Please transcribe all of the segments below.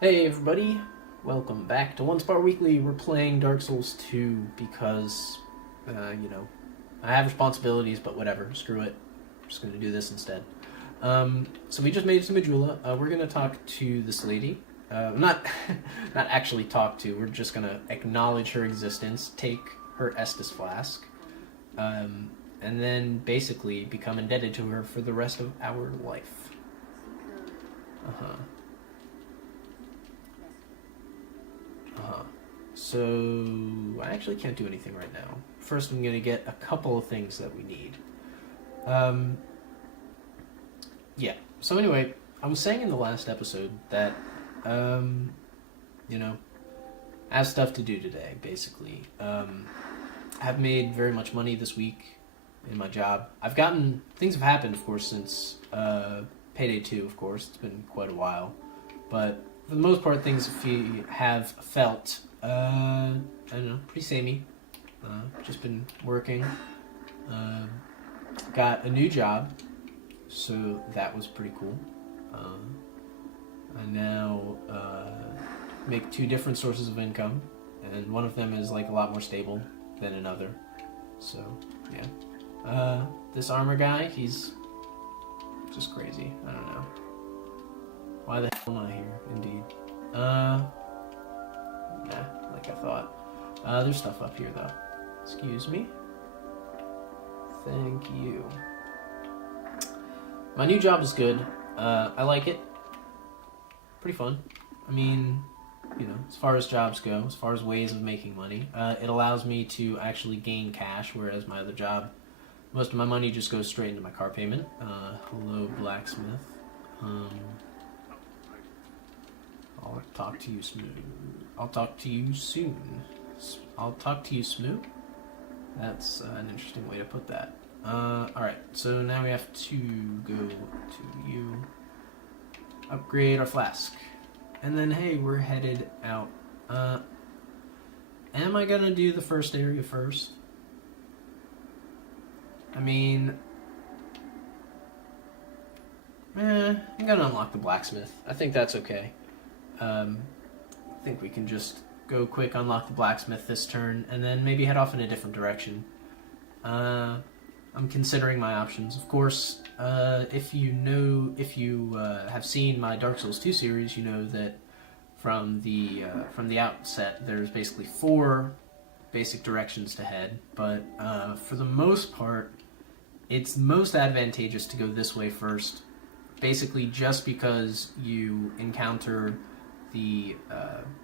Hey everybody, welcome back to Onespar Weekly. We're playing Dark Souls 2 because, I have responsibilities, but whatever, screw it. I'm just going to do this instead. So we just made some Majula. We're going to talk to this lady. Not not actually talk to, we're just going to acknowledge her existence, take her Estus Flask, and then basically become indebted to her for the rest of our life. Uh-huh. So I actually can't do anything right now. First, I'm going to get a couple of things that we need. Yeah. So anyway, I was saying in the last episode that, I have stuff to do today, basically. I have made very much money this week in my job. Things have happened, of course, since Payday 2, of course. It's been quite a while. But for the most part, things have felt, I don't know, pretty samey. Just been working. Got a new job, so that was pretty cool. I now make two different sources of income, and one of them is like a lot more stable than another. So, yeah. This armor guy, he's just crazy. I don't know. Why the hell am I here, indeed? Nah, like I thought. There's stuff up here, though. Excuse me? Thank you. My new job is good. I like it. Pretty fun. I mean, as far as jobs go, as far as ways of making money, it allows me to actually gain cash, whereas my other job, most of my money just goes straight into my car payment. Hello, blacksmith. I'll talk to you smooth. I'll talk to you soon. I'll talk to you smooth? That's an interesting way to put that. Alright, so now we have to go to you. Upgrade our flask. And then, hey, we're headed out. Am I gonna do the first area first? I mean... I'm gonna unlock the blacksmith. I think that's okay. I think we can just go quick, unlock the blacksmith this turn, and then maybe head off in a different direction. I'm considering my options. Of course, if you have seen my Dark Souls 2 series, you know that from the outset, there's basically 4 basic directions to head, but for the most part, it's most advantageous to go this way first, basically just because you encounter the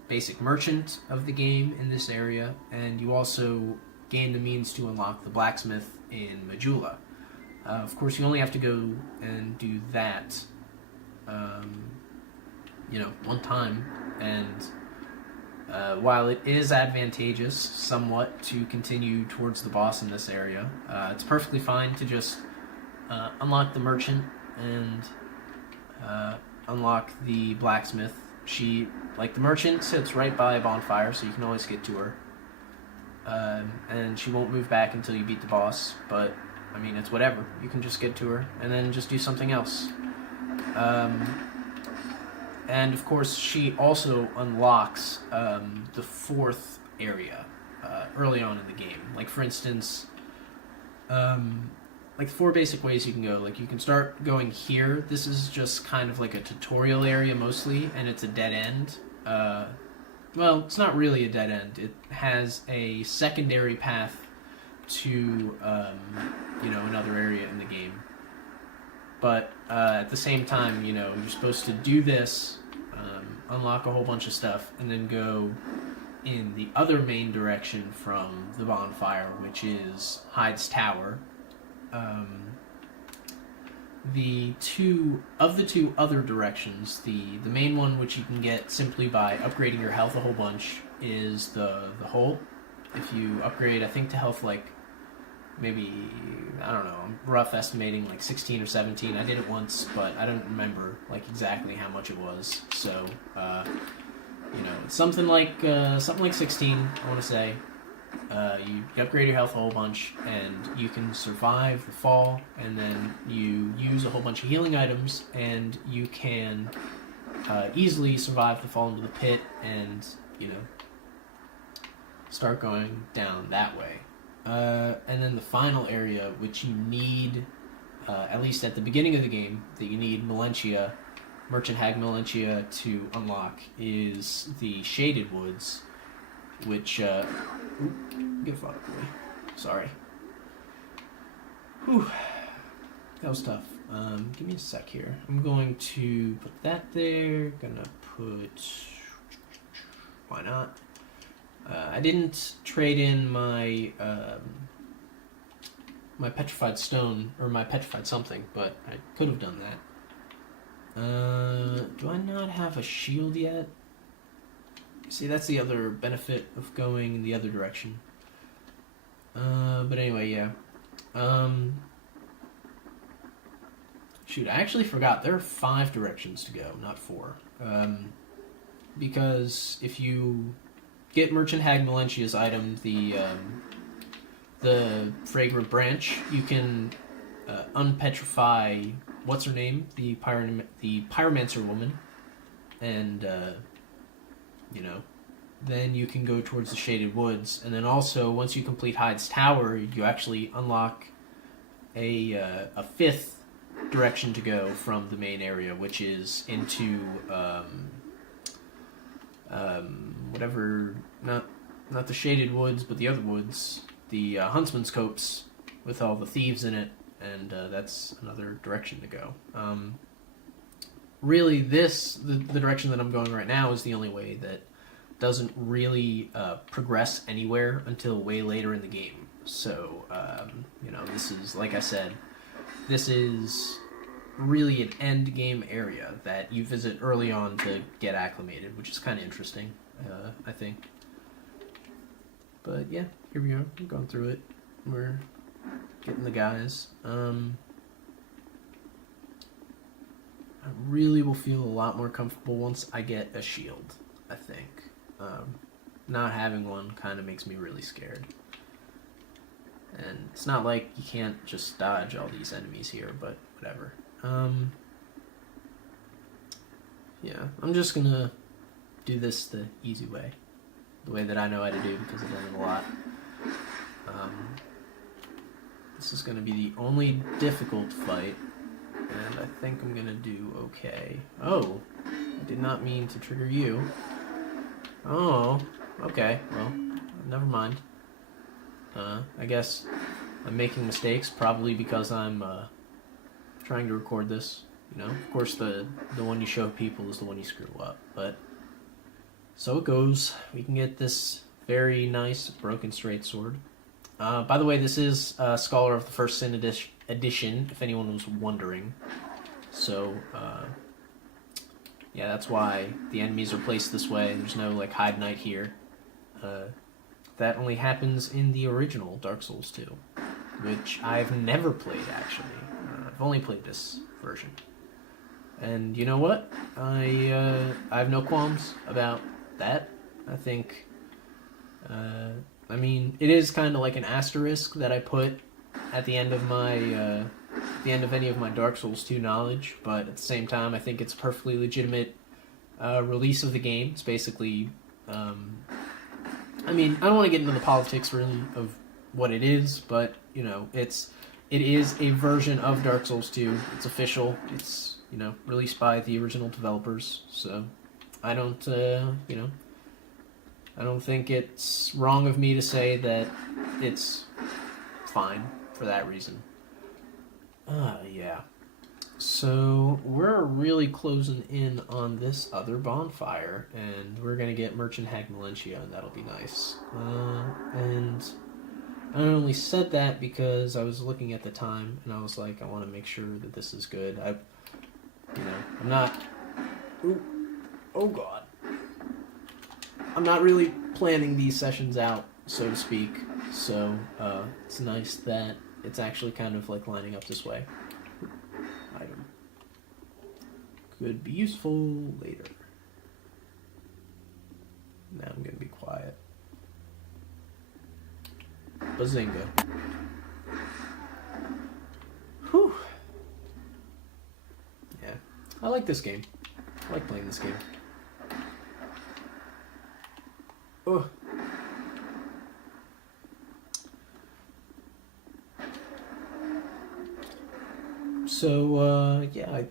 basic merchant of the game in this area, and you also gain the means to unlock the blacksmith in Majula. Of course, you only have to go and do that, one time, and while it is advantageous somewhat to continue towards the boss in this area, it's perfectly fine to just unlock the merchant and unlock the blacksmith. She, like the merchant, sits right by a bonfire, so you can always get to her. And she won't move back until you beat the boss, but, I mean, it's whatever. You can just get to her, and then just do something else. And, of course, she also unlocks the 4th area early on in the game. Like, for instance... like 4 basic ways you can go. Like, you can start going here. This is just kind of like a tutorial area mostly, and it's a dead end. Well, it's not really a dead end. It has a secondary path to, another area in the game. But at the same time, you're supposed to do this, unlock a whole bunch of stuff, and then go in the other main direction from the bonfire, which is Hyde's Tower. The two other directions, the main one, which you can get simply by upgrading your health a whole bunch, is the hole. If you upgrade, I think, to health like maybe, I don't know, I'm rough estimating like 16 or 17. I did it once, but I don't remember like exactly how much it was. So, it's something like 16, I want to say. You upgrade your health a whole bunch, and you can survive the fall, and then you use a whole bunch of healing items, and you can easily survive the fall into the pit and, you know, start going down that way. And then the final area, which you need, at least at the beginning of the game, that you need Melentia, Merchant Hag Melentia to unlock, is the Shaded Woods, which, get far away. Sorry. Whew. That was tough. Give me a sec here. I'm going to put that there. Gonna put... Why not? I didn't trade in my my petrified stone, or my petrified something, but I could have done that. Do I not have a shield yet? See, that's the other benefit of going in the other direction. But anyway, yeah. Shoot, I actually forgot. There are 5 directions to go, not 4. Because if you get Merchant Hag Melentia's item, the Fragrant Branch, you can unpetrify, what's her name? The Pyromancer woman. And, you know, then you can go towards the Shaded Woods. And then also, once you complete Hyde's Tower, you actually unlock a 5th direction to go from the main area, which is into whatever, not the Shaded Woods, but the other woods, the Huntsman's Copse with all the thieves in it, and that's another direction to go. Really, the direction that I'm going right now is the only way that doesn't really progress anywhere until way later in the game. So, you know, this is, like I said, this is really an end game area that you visit early on to get acclimated, which is kind of interesting, I think. But yeah, here we go. I'm going through it. We're getting the guys. I really will feel a lot more comfortable once I get a shield, I think. Not having one kind of makes me really scared. And it's not like you can't just dodge all these enemies here, but whatever. Yeah, I'm just gonna do this the easy way. The way that I know how to do, because I've done it a lot. This is gonna be the only difficult fight, and I think I'm gonna do okay. Oh, I did not mean to trigger you. Oh, okay, well, never mind. I guess I'm making mistakes, probably because I'm trying to record this. You know, of course, the one you show people is the one you screw up, but so it goes. We can get this very nice broken straight sword. By the way, this is Scholar of the First Sin edition, if anyone was wondering. So, yeah, that's why the enemies are placed this way. There's no, like, Hide Knight here. That only happens in the original Dark Souls 2, which I've never played, actually. I've only played this version. And you know what? I have no qualms about that. I think, I mean, it is kind of like an asterisk that I put at the end of my, the end of any of my Dark Souls 2 knowledge, but at the same time, I think it's a perfectly legitimate release of the game. It's basically, I mean, I don't want to get into the politics really of what it is, but you know, it is a version of Dark Souls 2. It's official. It's, you know, released by the original developers. So I don't, you know, I don't think it's wrong of me to say that it's fine for that reason. Yeah. So we're really closing in on this other bonfire, and we're gonna get Merchant Hag Melentia, and that'll be nice. And I only said that because I was looking at the time, and I was like, I want to make sure that this is good. I'm not. Ooh, oh God. I'm not really planning these sessions out, so to speak. So it's nice that it's actually kind of like lining up this way. Item. Could be useful later. Now I'm gonna be quiet. Bazinga. Whew. Yeah. I like this game. I like playing this game. Oh. So, yeah, I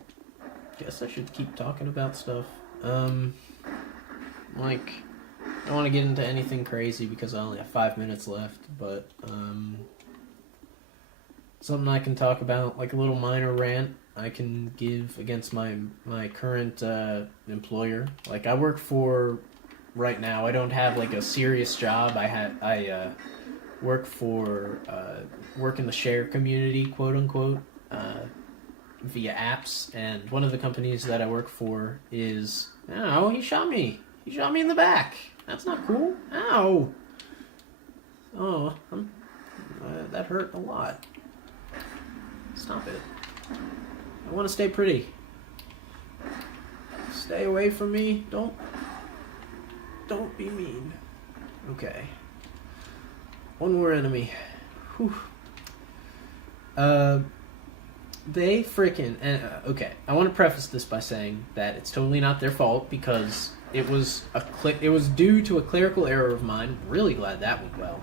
guess I should keep talking about stuff. Like, I don't want to get into anything crazy because I only have 5 minutes left, but, something I can talk about, like a little minor rant I can give against my current employer. Like, I work for, right now, I don't have like a serious job. I work for work in the share community, quote unquote, via apps, and one of the companies that I work for is, oh, he shot me in the back. That's not cool. Ow. Oh, that hurt a lot. Stop it. I want to stay pretty. Stay away from me. Don't be mean. Okay. One more enemy. Whew. They freaking... okay, I want to preface this by saying that it's totally not their fault because it was due to a clerical error of mine. Really glad that went well.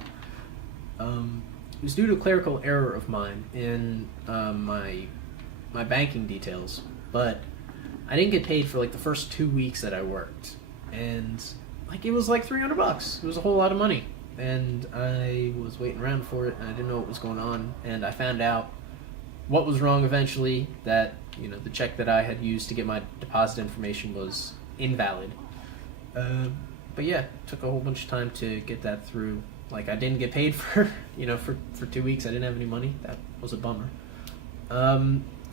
It was due to a clerical error of mine in my banking details, but I didn't get paid for like the first 2 weeks that I worked, and like it was like $300. It was a whole lot of money, and I was waiting around for it, and I didn't know what was going on, and I found out what was wrong eventually. That the check that I had used to get my deposit information was invalid. But yeah, it took a whole bunch of time to get that through. Like, I didn't get paid for, for 2 weeks. I didn't have any money. That was a bummer.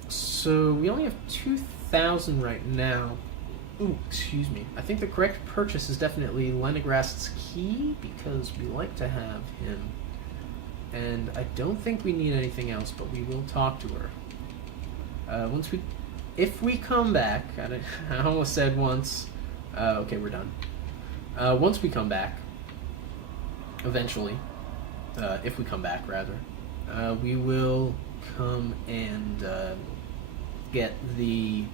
So we only have 2,000 right now. Ooh, excuse me. I think the correct purchase is definitely Leningrast's key, because we like to have him. And I don't think we need anything else, but we will talk to her. If we come back, I almost said once. Okay, we're done. Once we come back, eventually, if we come back, rather, we will come and get the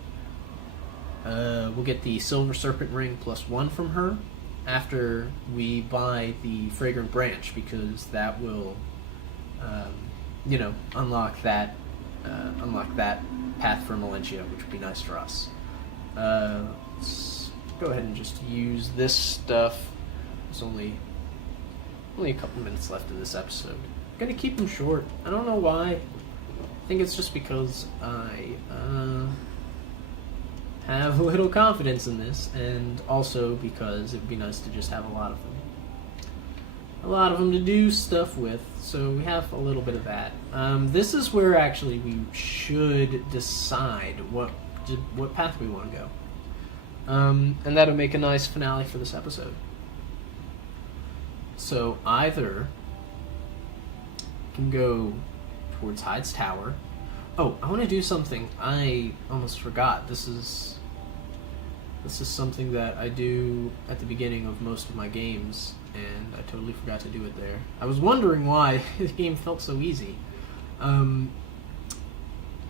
we'll get the Silver Serpent Ring +1 from her after we buy the Fragrant Branch, because that will unlock that path for Melentia, which would be nice for us. Let's go ahead and just use this stuff. There's only a couple minutes left in this episode. I'm gonna keep them short. I don't know why. I think it's just because I have a little confidence in this, and also because it'd be nice to just have a lot of them. A lot of them to do stuff with, so we have a little bit of that. This is where actually we should decide what path we want to go. And that'll make a nice finale for this episode. So either can go towards Hyde's Tower. Oh, I want to do something I almost forgot. This is something that I do at the beginning of most of my games, and I totally forgot to do it there. I was wondering why the game felt so easy. I'm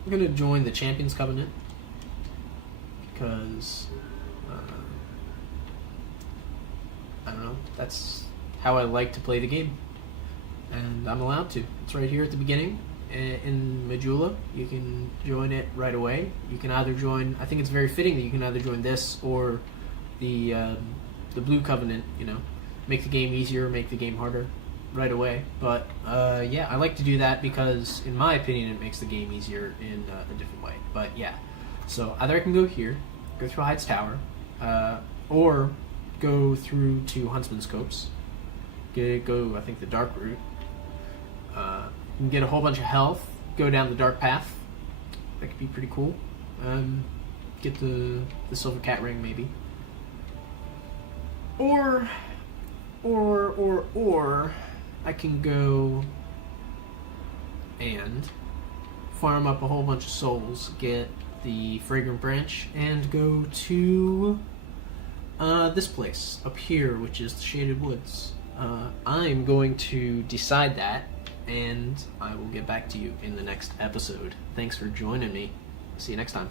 going to join the Champions Covenant because I don't know, that's how I like to play the game, and I'm allowed to. It's right here at the beginning in Majula. You can join it right away. You can either join, I think it's very fitting that you can either join this or the Blue Covenant, make the game easier, make the game harder right away. But yeah, I like to do that because in my opinion it makes the game easier in a different way. But yeah, so either I can go here, go through Hyde's Tower, or go through to Huntsman's Copse, go I think the dark route, and get a whole bunch of health, go down the dark path. That could be pretty cool. Get the Silver Cat Ring maybe, or I can go and farm up a whole bunch of souls, get the Fragrant Branch, and go to this place up here, which is the Shaded Woods. I'm going to decide that, and I will get back to you in the next episode. Thanks for joining me. See you next time.